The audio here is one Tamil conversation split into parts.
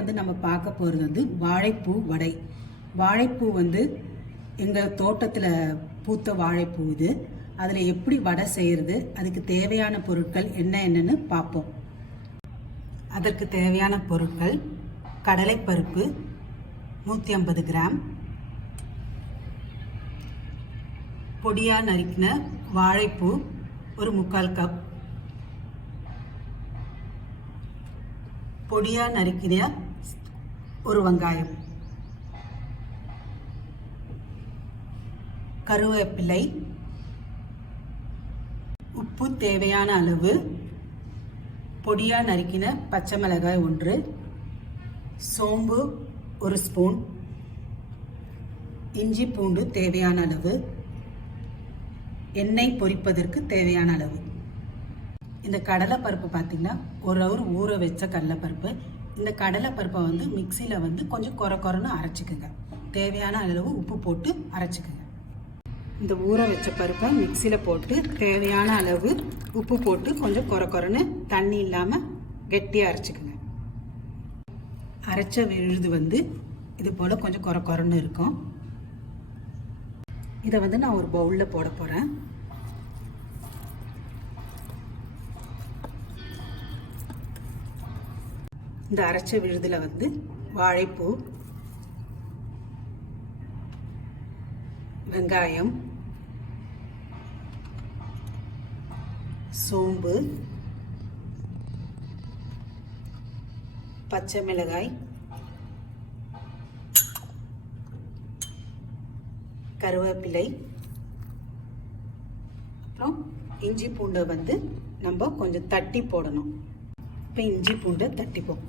வந்து நம்ம பார்க்க போகிறது வந்து வாழைப்பூ வடை. வாழைப்பூ வந்து எங்கள் தோட்டத்தில் பூத்த வாழைப்பூ இது. அதில் எப்படி வடை செய்கிறது, அதுக்கு தேவையான பொருட்கள் என்னன்னு பார்ப்போம். அதற்கு தேவையான பொருட்கள்: கடலைப்பருப்பு 150 கிராம், பொடியாக நறுக்கின வாழைப்பூ ஒரு 3/4 கப், பொடியாக நறுக்கின ஒரு வெங்காயம், கருவேப்பிலை, உப்பு தேவையான அளவு, பொடியாக நறுக்கின பச்சை மிளகாய் 1, சோம்பு 1 ஸ்பூன், இஞ்சி பூண்டு தேவையான அளவு, எண்ணெய் பொரிப்பதற்கு தேவையான அளவு. இந்த கடலைப்பருப்பு பார்த்திங்கன்னா 1 ஹவர் ஊற வச்ச கடலைப்பருப்பு. இந்த கடலைப்பருப்பை வந்து மிக்சியில் வந்து கொஞ்சம் கொரன்னு அரைச்சிக்குங்க. தேவையான அளவு உப்பு போட்டு அரைச்சிக்குங்க. இந்த ஊற வச்ச பருப்பை மிக்சியில் போட்டு தேவையான அளவு உப்பு போட்டு கொஞ்சம் கொரன்னு தண்ணி இல்லாமல் கெட்டியாக அரைச்சிக்குங்க. அரைச்ச விழுது வந்து இது போல் கொஞ்சம் கொரன்னு இருக்கும். இதை வந்து நான் ஒரு பவுலில் போட போகிறேன். இந்த அரைச்ச விழுதில் வந்து வாழைப்பூ, வெங்காயம், சோம்பு, பச்சை மிளகாய், கருவேப்பிலை, அப்புறம் இஞ்சி பூண்டை வந்து நம்ம கொஞ்சம் தட்டி போடணும். இப்போ இஞ்சி பூண்டை தட்டிப்போம்.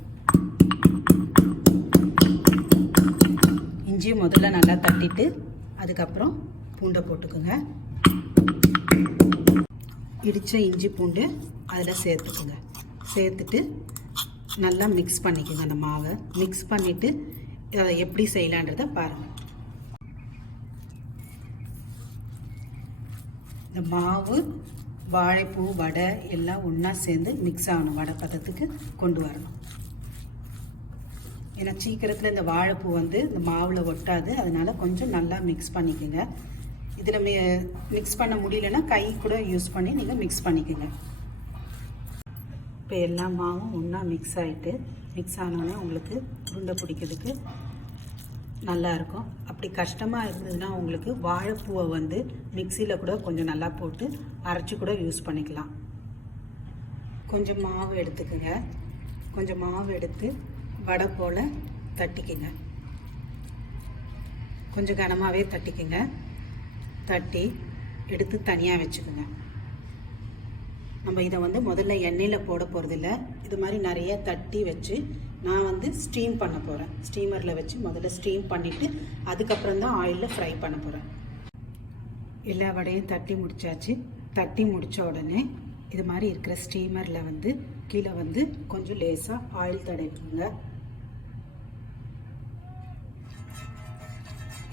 இஞ்சி முதல்ல நல்லா தட்டிட்டு அதுக்கப்புறம் பூண்டை போட்டுக்குங்க. இடித்த இஞ்சி பூண்டு அதில் சேர்த்துக்குங்க. சேர்த்துட்டு நல்லா மிக்ஸ் பண்ணிக்கோங்க. அந்த மாவை மிக்ஸ் பண்ணிவிட்டு அதை எப்படி செய்யலான்றதை பாருங்கள். இந்த மாவு, வாழைப்பூ, வடை எல்லாம் ஒன்றா சேர்ந்து மிக்ஸ் ஆகணும். வடை பதத்துக்கு கொண்டு வரணும். ஏன்னா சீக்கிரத்தில் இந்த வாழைப்பூ வந்து இந்த மாவில் ஒட்டாது. அதனால் கொஞ்சம் நல்லா மிக்ஸ் பண்ணிக்கோங்க. இதில் மிக்ஸ் பண்ண முடியலன்னா கை கூட யூஸ் பண்ணி நீங்கள் மிக்ஸ் பண்ணிக்கோங்க. இப்போ எல்லா மாவும் ஒன்றா மிக்ஸ் ஆகிட்டு மிக்ஸ் ஆனோடனே உங்களுக்கு உருண்டை பிடிக்கிறதுக்கு நல்லாயிருக்கும். அப்படி கஷ்டமாக இருந்ததுன்னா உங்களுக்கு வாழைப்பூவை வந்து மிக்சியில் கூட கொஞ்சம் நல்லா போட்டு அரைச்சி கூட யூஸ் பண்ணிக்கலாம். கொஞ்சம் மாவு எடுத்துக்கோங்க. கொஞ்சம் மாவு எடுத்து வடை போல் தட்டிக்குங்க. கொஞ்சம் கனமாகவே தட்டிக்குங்க. தட்டி எடுத்து தனியாக வச்சுக்கோங்க. நம்ம இதை வந்து முதல்ல எண்ணெயில் போட போகிறதில்ல. இது மாதிரி நிறைய தட்டி வச்சு நான் வந்து ஸ்டீம் பண்ண போகிறேன். ஸ்டீமரில் வச்சு முதல்ல ஸ்டீம் பண்ணிவிட்டு அதுக்கப்புறம் தான் ஆயிலில் ஃப்ரை பண்ண போகிறேன். எல்லா வடையும் தட்டி முடிச்சாச்சு. தட்டி முடித்த உடனே இது மாதிரி இருக்கிற ஸ்டீமரில் வந்து கீழே வந்து கொஞ்சம் லேசாக ஆயில் தடவிடுங்க.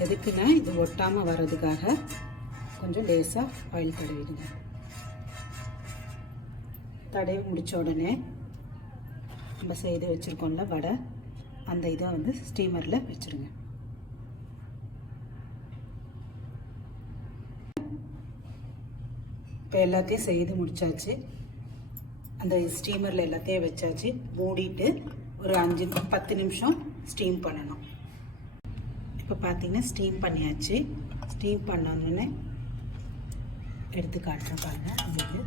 எதுக்குன்னா இது ஒட்டாமல் வர்றதுக்காக கொஞ்சம் லேசாக ஆயில் தடவிடுங்க. தடவி முடித்த உடனே நம்ம செய்து வச்சுருக்கோம்ல வடை, அந்த இதை வந்து ஸ்டீமரில் வச்சுருங்க. இப்போ எல்லாத்தையும் செய்து முடித்தாச்சு. அந்த ஸ்டீமரில் எல்லாத்தையும் வச்சாச்சு. மூடிட்டு ஒரு 5-10 நிமிஷம் ஸ்டீம் பண்ணணும். இப்போ பார்த்தீங்கன்னா ஸ்டீம் பண்ணியாச்சு. ஸ்டீம் பண்ணோன்னே எடுத்து காட்டுறேன் பாருங்கள். உங்களுக்கு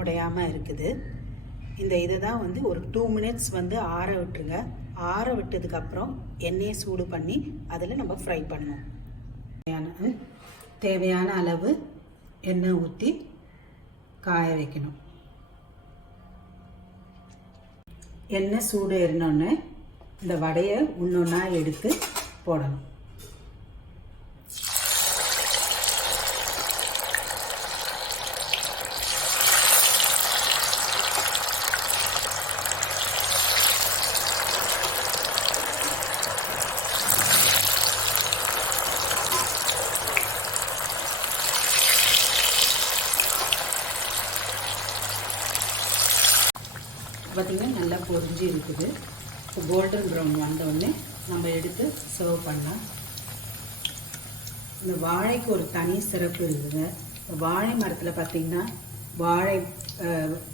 உடையாமல் இருக்குது. இந்த இதை தான் வந்து ஒரு 2 மினிட்ஸ் வந்து ஆற விட்டுருங்க. ஆற விட்டதுக்கப்புறம் எண்ணெயை சூடு பண்ணி அதில் நம்ம ஃப்ரை பண்ணணும். தேவையான அளவு எண்ணெய் ஊற்றி காய வைக்கணும். எண்ணெய் சூடு ஏறினோடனே இந்த வடையை ஒன்றொன்னா எடுத்து போடணும். பார்த்திங்கன்னா நல்லா பொரிஞ்சு இருக்குது. இப்போ கோல்டன் ப்ரௌன் வந்தோடனே நம்ம எடுத்து சர்வ் பண்ணலாம். இந்த வாழைக்கு ஒரு தனி சிறப்பு இருக்குதுங்க. வாழை மரத்தில் பார்த்திங்கன்னா வாழை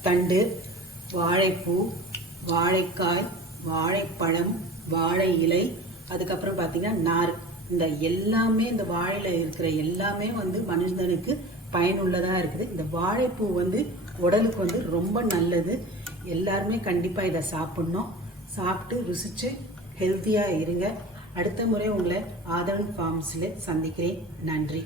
தண்டு, வாழைப்பூ, வாழைக்காய், வாழைப்பழம், வாழை இலை, அதுக்கப்புறம் பார்த்திங்கன்னா நார், இந்த எல்லாமே இந்த வாழையில் இருக்கிற எல்லாமே வந்து மனுஷனுக்கு பயனுள்ளதாக இருக்குது. இந்த வாழைப்பூ வந்து உடலுக்கு வந்து ரொம்ப நல்லது. எல்லாருமே கண்டிப்பாக இதை சாப்பிட்ணும். சாப்பிட்டு ருசித்து ஹெல்த்தியாக இருங்க. அடுத்த முறை உங்களை ஆதரன் ஃபார்ம்ஸில் சந்திக்கிறேன். நன்றி.